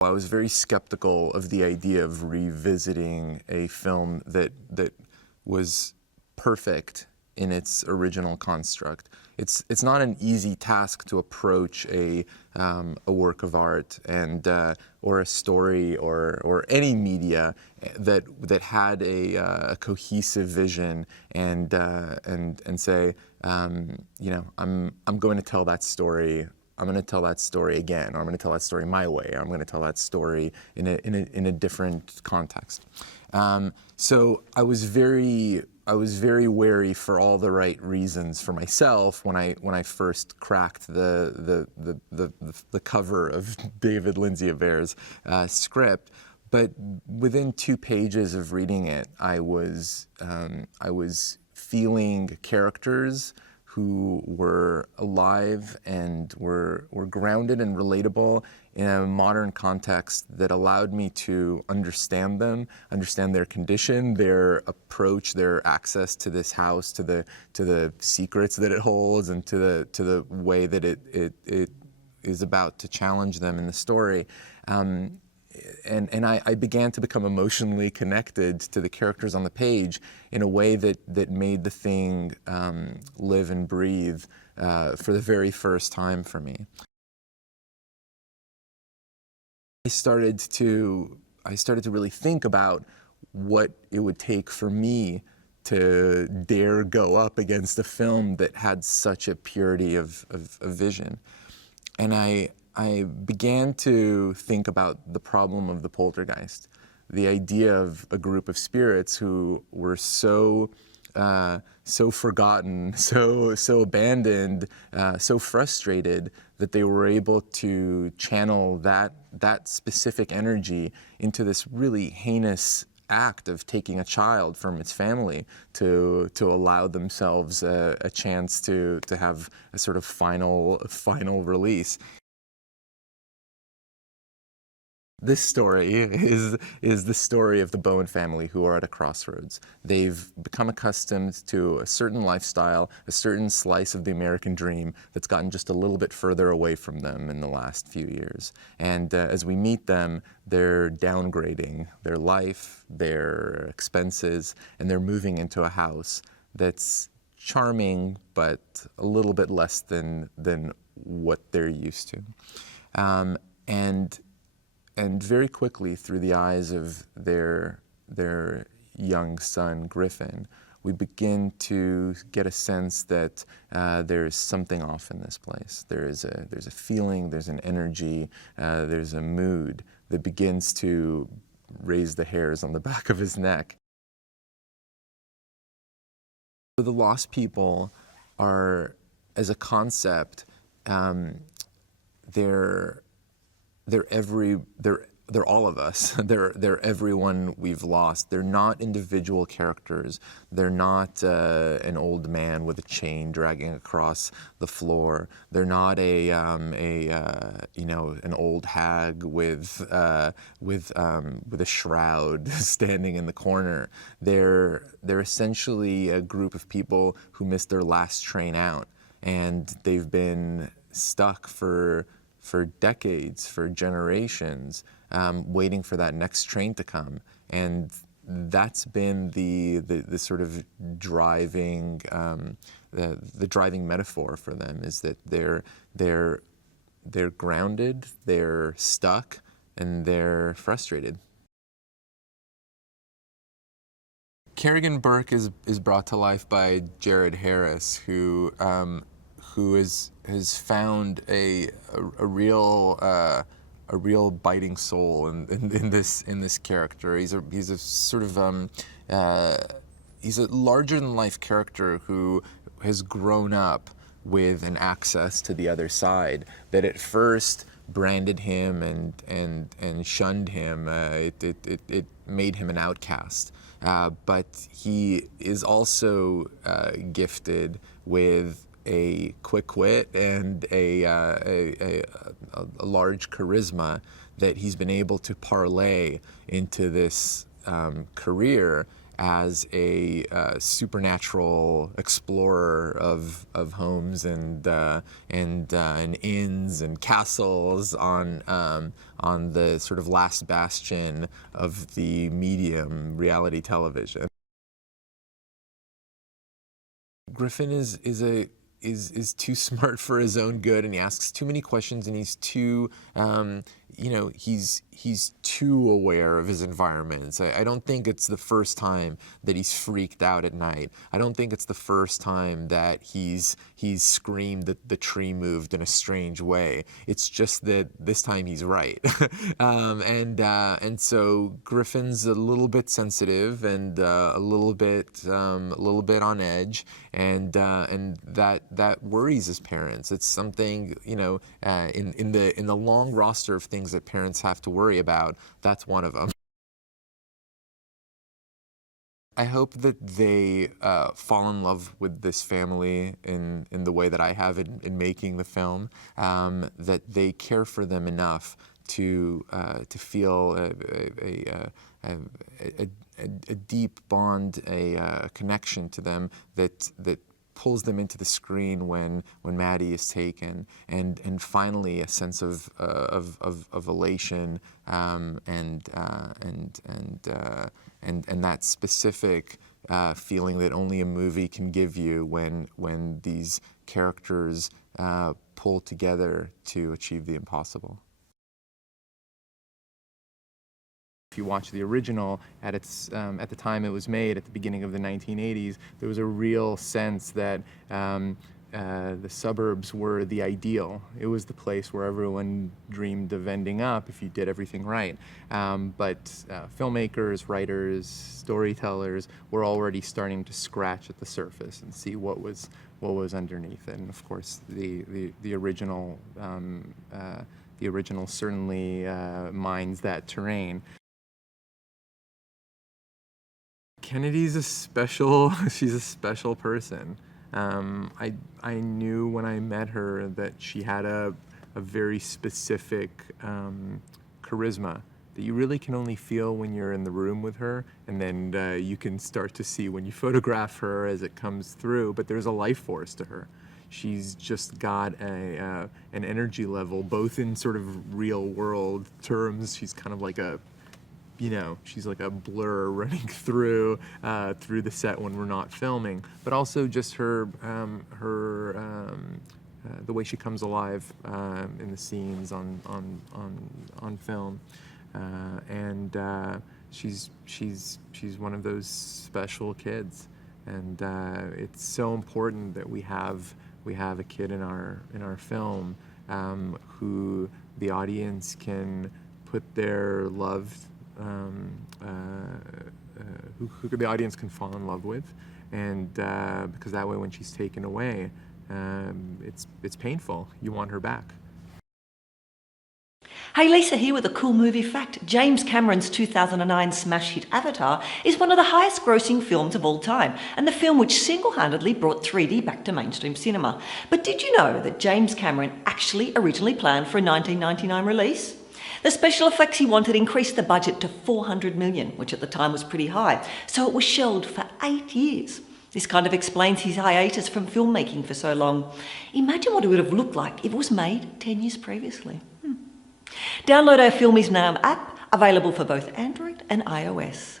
I was very skeptical of the idea of revisiting a film that was perfect in its original construct. It's not an easy task to approach a work of art and or a story or any media that had a cohesive vision and say, you know, I'm going to tell that story. I'm going to tell that story again, or I'm going to tell that story my way, or I'm going to tell that story in a different context. So I was very wary for all the right reasons for myself when I first cracked the cover of David Lindsay-Abair's script. But within 2 pages of reading it, I was feeling characters who were alive and were grounded and relatable in a modern context that allowed me to understand them, understand their condition, their approach, their access to this house, to the secrets that it holds, and to the way that it is about to challenge them in the story. And I began to become emotionally connected to the characters on the page in a way that made the thing live and breathe for the very first time for me. I started to really think about what it would take for me to dare go up against a film that had such a purity of vision. And I began to think about the problem of the poltergeist, the idea of a group of spirits who were so forgotten, so abandoned, so frustrated that they were able to channel that specific energy into this really heinous act of taking a child from its family to allow themselves a chance to have a sort of final release. This story is the story of the Bowen family who are at a crossroads. They've become accustomed to a certain lifestyle, a certain slice of the American dream that's gotten just a little bit further away from them in the last few years. And as we meet them, they're downgrading their life, their expenses, and they're moving into a house that's charming, but a little bit less than what they're used to. And very quickly, through the eyes of their young son, Griffin, we begin to get a sense that there's something off in this place. There's a feeling, there's an energy, there's a mood that begins to raise the hairs on the back of his neck. The Lost People are, as a concept, they're all of us. They're everyone we've lost. They're not individual characters. They're not an old man with a chain dragging across the floor. They're not an old hag with a shroud standing in the corner. They're essentially a group of people who missed their last train out, and they've been stuck for decades, for generations, waiting for that next train to come. And that's been the sort of driving, the driving metaphor for them, is that they're grounded, they're stuck, and they're frustrated. Kerrigan Burke is brought to life by Jared Harris, who has found a real biting soul in this character. He's a sort of he's a larger than life character who has grown up with an access to the other side that at first branded him and shunned him. It made him an outcast. But he is also gifted with a quick wit and a large charisma that he's been able to parlay into this career as a supernatural explorer of homes and inns and castles on the sort of last bastion of the medium, reality television. Griffin is too smart for his own good, and he asks too many questions, and he's too, he's too aware of his environments. I don't think it's the first time that he's freaked out at night. I don't think it's the first time that he's screamed that the tree moved in a strange way. It's just that this time he's right. And so Griffin's a little bit sensitive and a little bit on edge, and that worries his parents. It's something, in the long roster of things that parents have to worry about, that's one of them. I hope that they fall in love with this family in the way that I have in making the film, that they care for them enough to feel a deep bond, a connection to them that pulls them into the screen when Maddie is taken, and finally a sense of elation and that specific feeling that only a movie can give you when these characters pull together to achieve the impossible. If you watch the original, at the time it was made, at the beginning of the 1980s, there was a real sense that the suburbs were the ideal. It was the place where everyone dreamed of ending up if you did everything right. But filmmakers, writers, storytellers were already starting to scratch at the surface and see what was underneath it. And of course, the original certainly mines that terrain. Kennedy's she's a special person. I knew when I met her that she had a very specific charisma that you really can only feel when you're in the room with her, and then you can start to see when you photograph her as it comes through, but there's a life force to her. She's just got an energy level, both in sort of real world terms. She's kind of like she's like a blur running through the set when we're not filming, but also just the way she comes alive in the scenes on film, and she's one of those special kids, and it's so important that we have a kid in our film who the audience can put their love. Who the audience can fall in love with, and because that way when she's taken away, it's painful. You want her back. Hey, Lisa here with a cool movie fact. James Cameron's 2009 smash hit Avatar is one of the highest grossing films of all time, and the film which single-handedly brought 3D back to mainstream cinema. But did you know that James Cameron actually originally planned for a 1999 release? The special effects he wanted increased the budget to $400 million, which at the time was pretty high, so it was shelved for 8 years. This kind of explains his hiatus from filmmaking for so long. Imagine what it would have looked like if it was made 10 years previously. Download our Film Is Now app, available for both Android and iOS.